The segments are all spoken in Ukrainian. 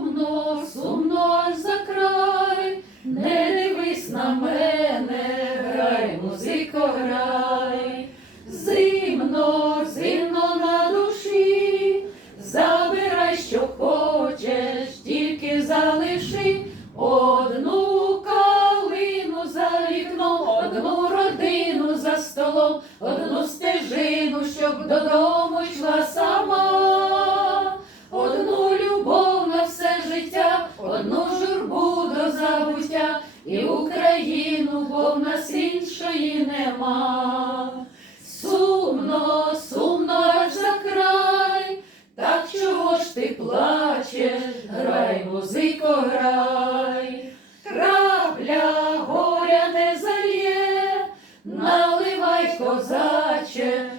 Сумно, сумно за край, не дивись на мене, грай, музико, грай, зимно, зимно на душі, забирай, що хочеш, тільки залиши одну калину за вікном, одну родину за столом, одну стежину, щоб додому забуття, і Україну, бо в нас іншої нема. Сумно, сумно аж за край, так чого ж ти плачеш? Грай, музико, грай, крапля горя не зальє, наливай козаче,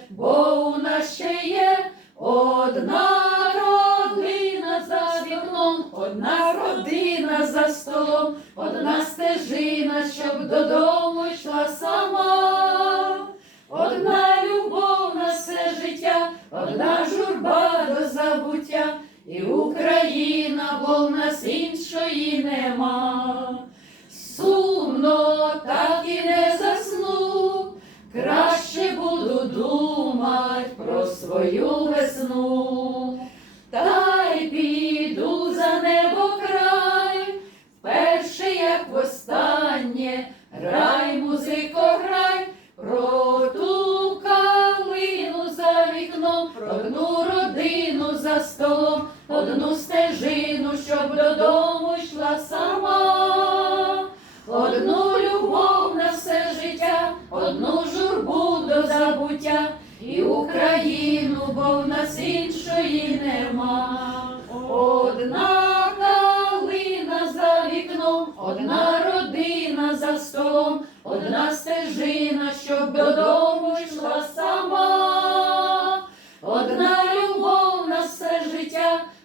за столом, одна стежина, щоб додому йшла сама. Одна любов на все життя, одна журба до забуття, і Україна, бо в нас іншої нема. Сумно так і не засну, краще буду думать про свою весну. Одну родину за столом, одну стежину, щоб додому йшла сама, одну любов на все життя, одну журбу до забуття, і Україну, бо в нас іншої нема. Одна калина за вікном, одна родина за столом, одна стежина, щоб додому йшла сама.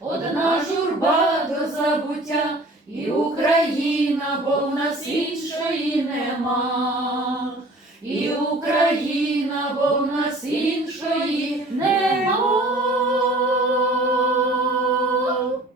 Одна журба до забуття, і Україна, бо в нас іншої нема. І Україна, бо в нас іншої нема.